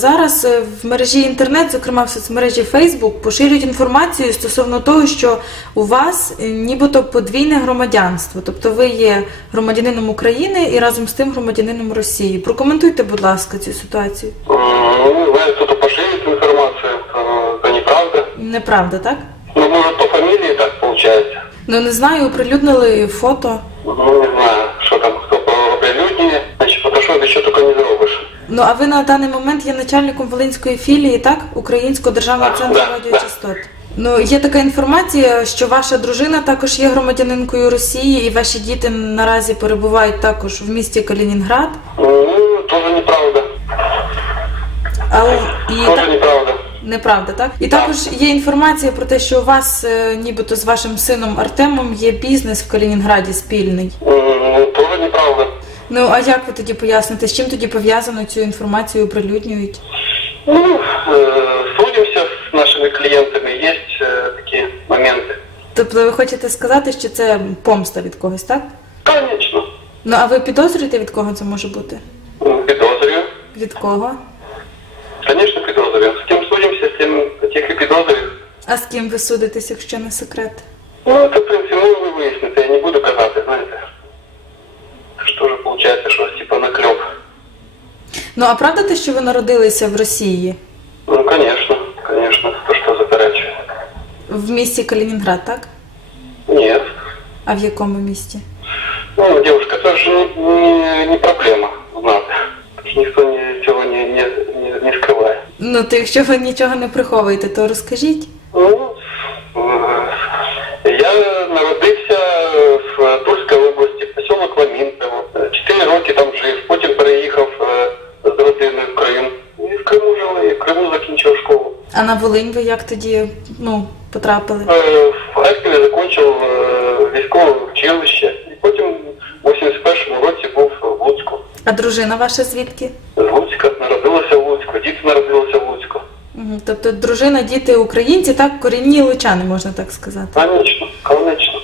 Зараз е, в мережі інтернет, зокрема в соцмережі Facebook, поширюють інформацію стосовно того, що у вас е, нібито подвійне громадянство, тобто ви є громадянином України і разом з тим громадянином Росії. Прокоментуйте, будь ласка, цю ситуацію. М, Ну, кто-то поширит информацию, э, это неправда. Неправда, так? Ну, может, по фамилии так получается. Ну не знаю, оприлюднили фото. Ну, не знаю, Ну а ви на даний момент є начальником Волинської філії, так? Українського державного центру да, радіочастот. Ну є така інформація, що ваша дружина також є громадянинкою Росії, і ваші діти наразі перебувають також в місті Калінінград. Ну, тоже неправда. Але і Тоже так неправда. неправда, так? І також є інформація про те, що у вас, е, нібито з вашим сином Артемом, є бізнес в Калінінграді спільний. Ну, тоже неправда. Ну а як ви тоді поясните, з чим тоді пов'язано цю інформацію оприлюднюють? Ну, э, судимся с нашими клиентами, есть э, такие моменты. Тобто ви хочете сказати, що це помста від когось, так? Конечно. Ну а ви підозрюєте, від кого це може бути? М, Підозрюю. Від кого? Конечно, підозрюю. З ким судимся, з тим тих і підозрюю. А з ким ви судитесь, якщо не секрет? Ну, это, в принципе, ну, ви виясните, я не буду казати, знаєте. Що ж виходить, що типа наклеп. Ну а правда те, що ви народилися в Росії, Ну, конечно, конечно, то, что заперечує. в місті Калінінград, так? Нет. А в якому місті? Ну, девушка, это же не, не, не проблема знати. Ніхто ні- цього не, не, не, не скриває. Ну то якщо ви нічого не приховуєте, то розкажіть. Ну, там жив, потім переїхав е, з родиною в Крим. І в Криму жили, і в Криму закінчив школу. А на Волинь ви як тоді ну, потрапили? Е, В Харкові закінчив е, військове училище. І потім в 81-му році був в Луцьку. А дружина ваша звідки? З Луцька народилася в Луцьку, діти народилися в Луцьку. Тобто дружина, діти українці, так корінні лучани, можна так сказати. Конечно, конечно.